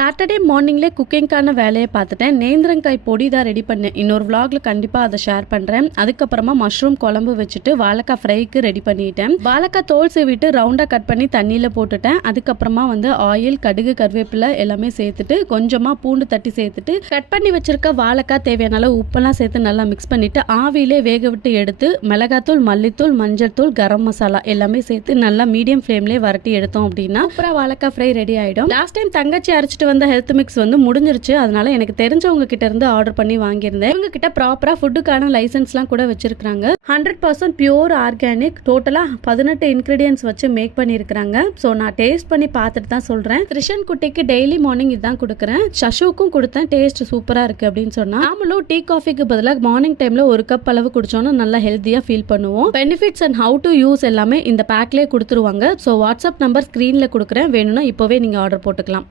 Saturday மார்னிங்லேயே குக்கிங்கான வேலையை பார்த்துட்டேன். நேந்திரங்காய் பொடி தான் ரெடி பண்ணேன். இன்னொரு vlogல கண்டிப்பாக அதை ஷேர் பண்ணுறேன். அதுக்கப்புறமா மஷ்ரூம் குழம்பு வச்சுட்டு வாழைக்காய் ஃப்ரைக்கு ரெடி பண்ணிட்டேன். வாழைக்காய் தோல் சீவிட்டு ரவுண்டாக கட் பண்ணி தண்ணியில் போட்டுட்டேன். அதுக்கப்புறமா ஆயில், கடுகு, கருவேப்பிலை எல்லாமே சேர்த்துட்டு கொஞ்சமாக பூண்டு தட்டி சேர்த்துட்டு கட் பண்ணி வச்சிருக்க வாழைக்காய் தேவையான அளவு உப்பெல்லாம் சேர்த்து நல்லா மிக்ஸ் பண்ணிட்டு ஆவிலே வேக விட்டு எடுத்து மிளகாத்தூள், மல்லித்தூள், மஞ்சள் தூள், கரம் மசாலா எல்லாமே சேர்த்து நல்லா மீடியம் ஃப்ளேம்லேயே வரட்டி எடுத்தோம் அப்படின்னா அப்புறம் வாழைக்காய் ஃப்ரை ரெடி ஆகிடும். லாஸ்ட் டைம் தங்கச்சி அரைச்சிட்டு வந்த ஹெல்த் மிக்ஸ் முடிஞ்சிருச்சு. அதனால எனக்கு தெரிஞ்சவங்க கிட்ட இருந்து ஆர்டர் பண்ணி வாங்கியிருந்தேன். இவங்க கிட்ட ப்ராப்பரா ஃபுட்டுக்கான லைசன்ஸ்லாம் கூட வச்சிருக்காங்க. 100% பியூர் ஆர்கானிக், டோட்டலா 18 இன்கிரீடியன்ஸ் வச்சு மேக் பண்ணியிருக்காங்க. ஸோ நான் டேஸ்ட் பண்ணி பார்த்துட்டு தான் சொல்றேன். கிருஷ்ணன் குட்டிக்கு டெய்லி மார்னிங் இதுதான் கொடுக்குறேன். சஷுக்கும் கொடுத்தேன். டேஸ்ட் சூப்பரா இருக்கு அப்படின்னு சொன்னா நாமளும் டீ காஃபிக்கு பதிலாக மார்னிங் டைம்ல ஒரு கப் அளவு குடிச்சோம்னா நல்லா ஹெல்த்தியா ஃபீல் பண்ணுவோம். Benefits and how to use எல்லாமே இந்த பேக்லேயே கொடுத்துருவாங்க. ஸோ வாட்ஸ்அப் நம்பர் ஸ்க்ரீன்ல கொடுக்குறேன். வேணும்னா இப்போவே நீங்க ஆர்டர் போட்டுக்கலாம்.